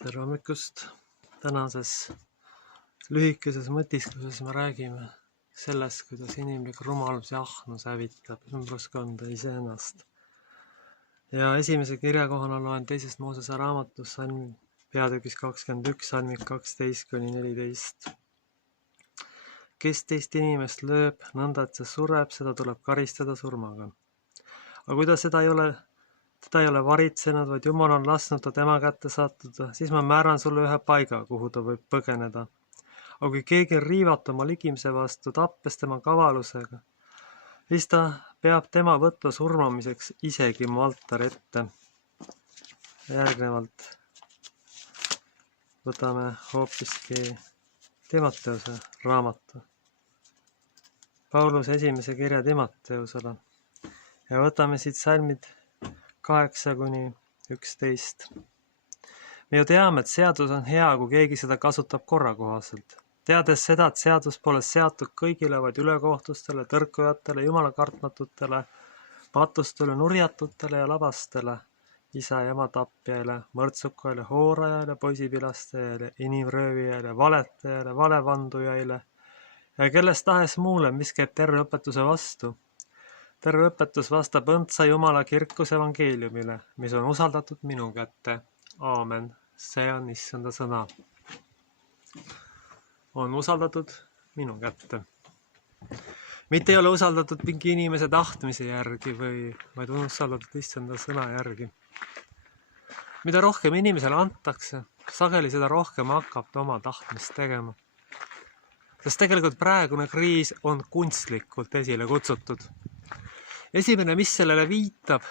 Tere hommikust! Tänases lühikeses mõtiskluses me räägime sellest, kuidas inimlik rumalus ja ahnus hävitab ümbruskonda iseennast. Ja esimese kirjakohana loen 2. Moosese raamatus peatükis 21, salmid 12-14. Kes teist inimest lööb nõnda, et see sureb, seda tuleb karistada surmaga. Aga kui teda ei ole varitsenud, vaid Jumal on lasknud ta tema kätte sattuda, siis ma määran sulle ühe paiga, kuhu ta võib põgeneda. Aga kui keegi on riivata oma ligimise vastu, tappes tema kavalusega, siis ta peab tema võtma surmamiseks isegi mu altari ette. Järgnevalt võtame hoopiski Timoteuse raamatu. Pauluse esimese kirja Timoteusele ja võtame siit salmid 8-11. Me ju teame, et seadus on hea, kui keegi seda kasutab korrakohaselt. Teades seda, et seadus pole seatud kõigile, vaid ülekohtustele, tõrkujatele, jumalakartmatutele, patustele, nurjatutele ja labastele, isa ja ema tapjaile, mõrtsukaile, hoorajaile, poisipilastajale, inimröövijaile, valetajale, valevandujaile ja kellest tahes muule, mis käib terve õpetuse vastu. Terve õpetus vastab õndsa Jumala kirkus evangeeliumile, mis on usaldatud minu kätte. Aamen. See on issanda sõna. On usaldatud minu kätte. Mitte ei ole usaldatud mingi inimese tahtmise järgi, vaid on usaldatud issanda sõna järgi. Mida rohkem inimesele antakse, sageli seda rohkem hakkab ta oma tahtmist tegema. Sest tegelikult praegune kriis on kunstlikult esile kutsutud. Esimene, mis sellele viitab,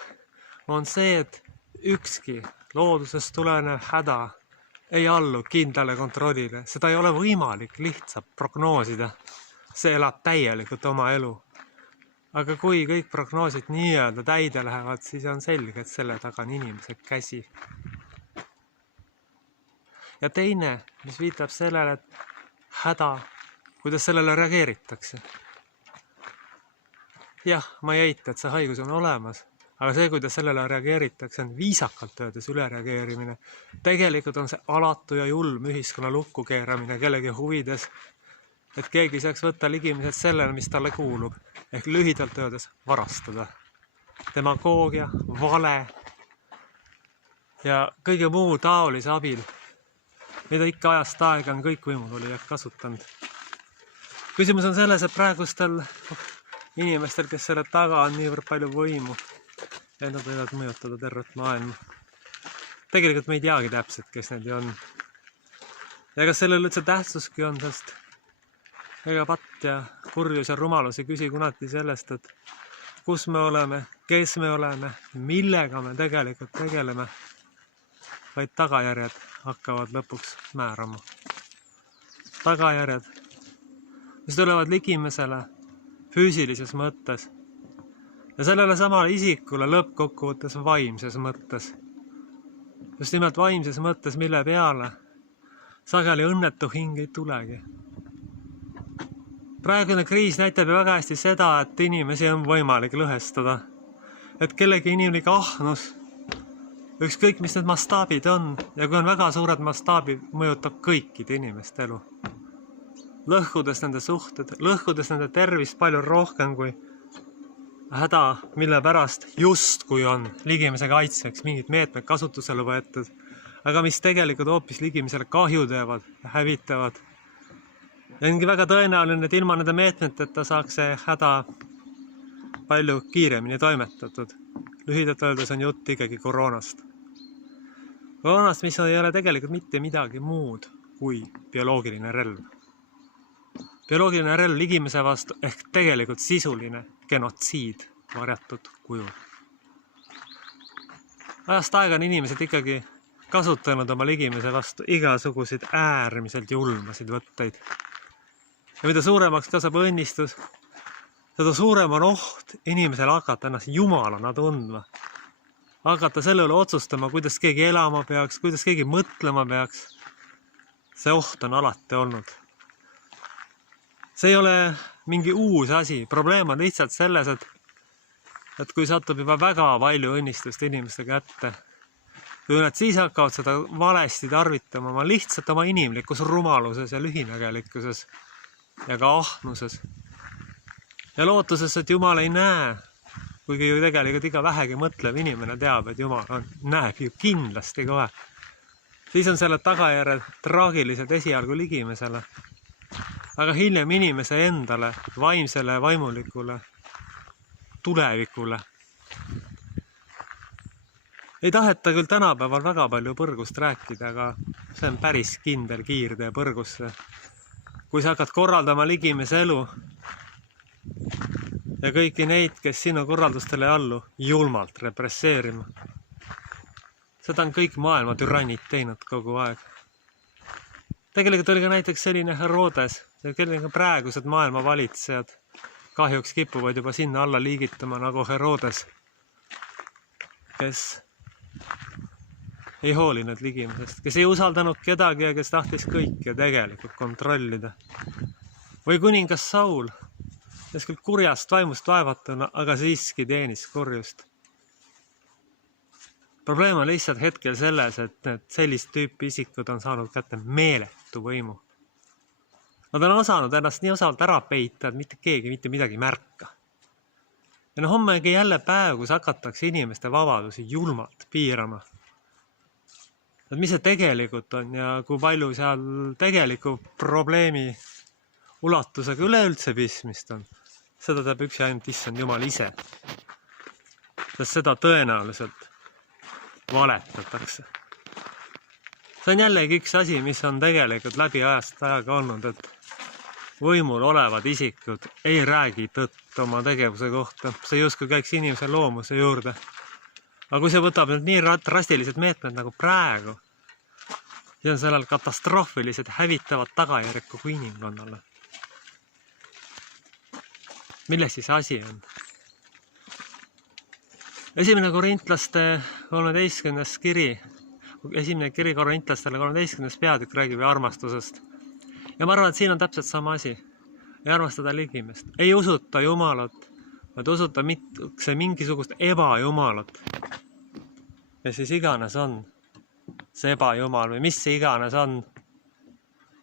on see, et ükski loodusest tulenev häda ei allu kindlale kontrollile. Seda ei ole võimalik lihtsalt prognoosida. See elab täielikult oma elu. Aga kui kõik prognoosid nii-öelda täide lähevad, siis on selge, et selle taga on inimese käsi. Ja teine, mis viitab sellele, et häda, kuidas sellele reageeritakse. Jah, ma ei eita, et see haigus on olemas, aga see, kuidas sellele reageeritakse, on viisakalt öeldes ülereageerimine. Tegelikult on see alatu ja julm ühiskonna lukku keeramine kellegi huvides, et keegi saaks võtta ligimiselt sellele, mis talle kuulub, ehk lühidalt öeldes varastada. Demagoogia, vale ja kõige muu taolise abil, mida ikka ajast aega on kõik võimulolijad kasutanud. Küsimus on selles, et praegustel inimestel, kes selle taga on niivõrd palju võimu ja nad võivad mõjutada tervet maailma. Tegelikult me ei teagi täpselt, kes need on. Ja kas sellel üldse tähtsuski on, sest ega patt ja kurjus ja rumalus ei küsi kunagi sellest, et kus me oleme, kes me oleme, millega me tegelikult tegeleme, vaid tagajärjed hakkavad lõpuks määrama. Tagajärjed, mis tulevad ligimesele füüsilises mõttes ja sellele samale isikule lõppkokkuvõttes vaimses mõttes. Just nimelt vaimses mõttes, mille peale sageli õnnetu hing ei tulegi. Praegune kriis näitab väga hästi seda, et inimesi on võimalik lõhestada. Et kellegi inimlik ahnus, ükskõik mis need mastaabid on, ja kui on väga suured mastaabid, mõjutab kõikide inimeste elu. Lõhkudes nende suhted, lõhkudes nende tervist palju rohkem kui häda, mille pärast just kui on ligimise kaitseks mingid meetmed kasutusele võetud, aga mis tegelikult hoopis ligimisele kahju teevad ja hävitavad. Ja ongi väga tõenäoline, et ilma nende meetmeteta saaks see häda palju kiiremini toimetatud. Lühidalt öeldes on jutt ikkagi koroonast. Koroonast, mis ei ole tegelikult mitte midagi muud kui bioloogiline relv. Bioloogiline relv ligimise vastu ehk tegelikult sisuline genotsiid varjatud kujul. Ajast aega on inimesed ikkagi kasutanud oma ligimise vastu igasuguseid äärmiselt julmasid võtteid. Ja mida suuremaks kasvab õnnistus, seda suurem on oht inimesele hakata ennast jumalana tundma. Hakata selle üle otsustama, kuidas keegi elama peaks, kuidas keegi mõtlema peaks. See oht on alati olnud. See ei ole mingi uus asi. Probleem on lihtsalt selles, et kui satub juba väga palju õnnistust inimeste kätte, kui nad siis hakkavad seda valesti tarvitama, ma lihtsalt oma inimlikus rumaluses ja lühinägelikkuses ja ka ahnuses. Ja lootuses, et Jumal ei näe, kuigi ju tegelikult iga vähegi mõtlev inimene teab, et Jumal näeb ju kindlasti kohe. Siis on selle tagajärjed traagiliselt esialgu ligimesele, aga hiljem inimese endale, vaimsele ja vaimulikule tulevikule. Ei taheta küll tänapäeval väga palju põrgust rääkida, aga see on päris kindel kiirtee põrgusse. Kui sa hakkad korraldama ligimese elu ja kõiki neid, kes sinu korraldustele ei allu, julmalt represseerima. Seda on kõik maailma türannid teinud kogu aeg. Tegelikult oli ka näiteks selline Herodes, kellega praegused maailma valitsejad kahjuks kipuvad juba sinna alla liigitama nagu Herodes, kes ei hoolinud ligimisest, kes ei usaldanud kedagi ja kes tahtis kõike tegelikult kontrollida. Või kuningas Saul, kes küll kurjast vaimust vaevatuna, aga siiski teenis kurjust. Probleem on lihtsalt hetkel selles, et need sellist tüüpi isikud on saanud kätte meeletu võimu. Nad on osanud ennast nii osavalt ära peita, et mitte keegi mitte midagi märka. Ja hommegi jälle päev, kus hakatakse inimeste vabadusi julmalt piirama. Et mis see tegelikult on ja kui palju seal tegeliku probleemi ulatusega üleüldse pistmist on, seda teab üks ja ainult issand Jumal ise. Sest seda tõenäoliselt valetatakse. See on jällegi üks asi, mis on tegelikult läbi ajast ajaga olnud, et võimul olevad isikud ei räägi tõtt oma tegevuse kohta. See justkui käiks inimese loomuse juurde. Aga kui see võtab nüüd nii drastilised meetmed nagu praegu, siis on sellel katastroofilised hävitavad tagajärjed kogu inimkonnale. Milles siis asi on? Esimene Korintlaste 13. kiri, esimene kiri Korintlastele 13. peatükk räägib armastusest. Ja ma arvan, et siin on täpselt sama asi. Ei armastada ligimest. Ei usuta Jumalat, vaid usuta mingisugust ebajumalat. Ja siis iganes on see ebajumal või mis see iganes on.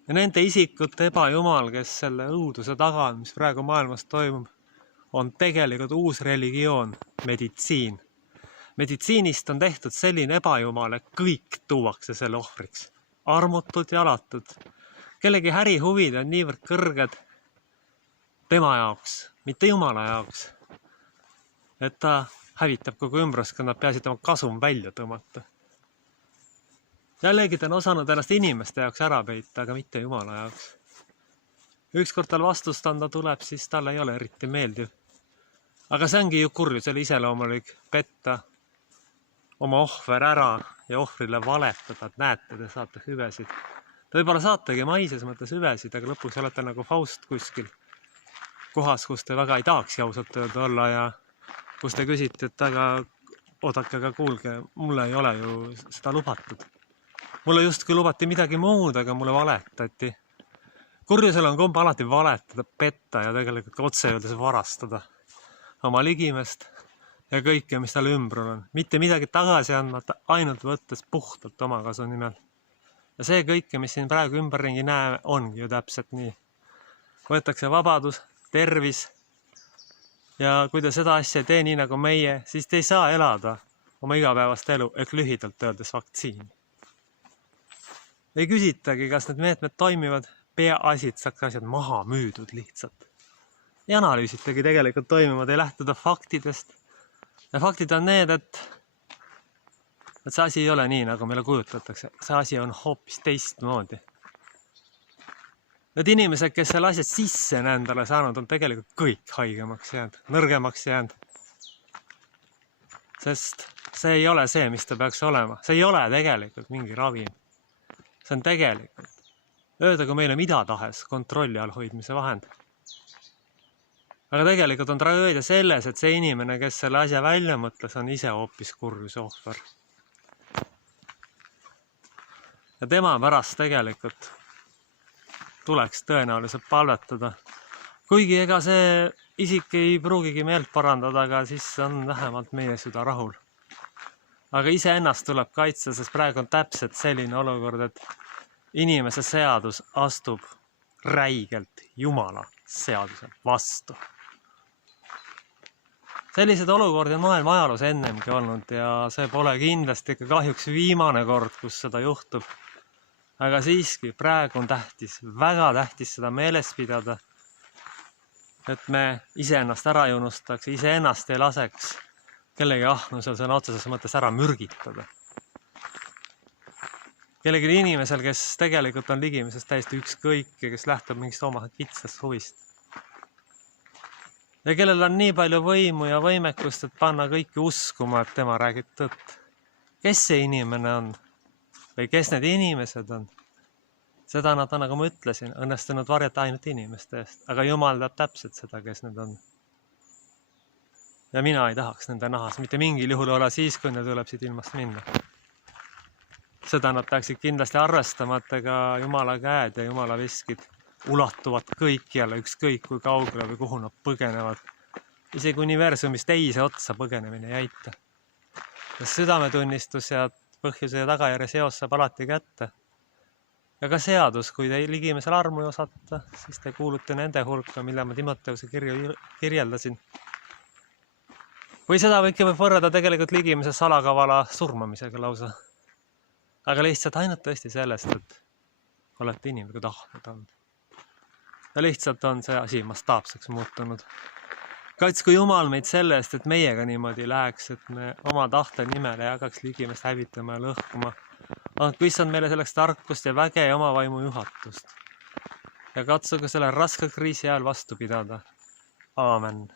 Ja nende isikute ebajumal, kes selle õuduse taga on, mis praegu maailmas toimub, on tegelikult uus religioon, meditsiin. Meditsiinist on tehtud selline ebajumal, et kõik tuuakse selle ohvriks. Armutud ja alatud. Kellegi ärihuvid on niivõrd kõrged tema jaoks, mitte Jumala jaoks. Et ta hävitab kogu ümbruskonda, peaasi oma kasum välja tõmmata. Jällegi ta on osanud ennast inimeste jaoks ära peita, aga mitte Jumala jaoks. Ükskord tal vastust anda tuleb, siis tal ei ole eriti meeldiv. Aga see ongi ju kurjusele iseloomulik petta oma ohver ära ja ohvrile valetada, et näete, te saate hüvesid. Te võib-olla saategi maises mõttes hüvesid, aga lõpuks olete nagu Faust kuskil kohas, kus te väga ei tahaks ausalt öelda olla ja kus te küsite, et aga oodake, aga kuulge, mulle ei ole ju seda lubatud. Mulle justkui lubati midagi muud, aga mulle valetati. Kurjusel on komba alati valetada, petta ja tegelikult otse öeldes varastada oma ligimest ja kõike, mis tal ümbrul on. Mitte midagi tagasi andmata, ainult võttes puhtalt oma kasu nimel. Ja see kõike, mis siin praegu ümberringi näeme, ongi ju täpselt nii. Võetakse vabadus, tervis ja kui te seda asja ei tee nii nagu meie, siis te ei saa elada oma igapäevast elu, ehk lühidalt öeldes vaktsiini. Ei küsitagi, kas need meetmed toimivad, peaasid saaks asjad maha müüdud lihtsalt. Ja analüüsitagi tegelikult toimivad, ei lähtuda faktidest. Ja faktid on need, et see asi ei ole nii, nagu meile kujutatakse. See asi on hoopis teistmoodi. Need inimesed, kes selle asjad sisse on endale saanud, on tegelikult kõik haigemaks jäänud, nõrgemaks jäänud. Sest see ei ole see, mis ta peaks olema. See ei ole tegelikult mingi ravim. See on tegelikult öeldagu meile mida tahes kontrolli all hoidmise vahend. Aga tegelikult on tragöödia selles, et see inimene, kes selle asja välja mõtles, on ise hoopis kurjuse ohver. Ja tema pärast tegelikult tuleks tõenäoliselt palvetada. Kuigi ega see isik ei pruugigi meelt parandada, aga siis on vähemalt meie süda rahul. aga iseennast tuleb kaitsta, sest praegu on täpselt selline olukord, et inimese seadus astub räigelt Jumala seaduse vastu. Sellised olukordi on maailma ajaloos ennemgi olnud ja see pole kindlasti ikka kahjuks viimane kord, kus seda juhtub. Aga siiski, praegu on tähtis, väga tähtis seda meeles pidada, et me iseennast ära ei unustaks, iseennast ei laseks kellegi ahnusel sõna otseses mõttes ära mürgitada. Kellegi inimesel, kes tegelikult on ligimisest täiesti ükskõik ja kes lähtub mingist oma kitsast huvist. Ja kellel on nii palju võimu ja võimekust, et panna kõiki uskuma, et tema räägib tõtt. Kes see inimene on? Või kes need inimesed on? Seda nad on, nagu ma ütlesin, õnnestunud varjata ainult inimeste eest. Aga Jumal teab täpselt seda, kes need on. Ja mina ei tahaks nende nahas mitte mingil juhul olla siis, kui need tuleb siit ilmast minna. Seda nad peaksid kindlasti arvestama, et ega Jumala käed ja Jumala viskid ulatuvad kõikjale, ükskõik kui kaugele või kuhu nad põgenevad. Isegi universumist teise otsa põgenemine ei aita. Ja südametunnistus ja põhjuse ja tagajärje seos saab alati kätte. Ja ka seadus, kui te ligimisel armu ei osata, siis te kuulute nende hulka, mille ma Timoteuse kirju kirjeldasin. Või seda võike võib võrreda tegelikult ligimise salakavala surmamisega lausa. Aga lihtsalt ainult tõesti sellest, et olete inimlikud ahmed olnud. Ja lihtsalt on see asi mastaapseks muutunud. Kaitsku Jumal meid sellest, et meiega niimoodi läheks, et me oma tahte nimele jagaks ligimest hävitama ja lõhkuma. Andku issand meile selleks tarkust ja väge ja oma vaimu juhatust. Ja katsuge selle raske kriisi ajal vastu pidada. Aamen.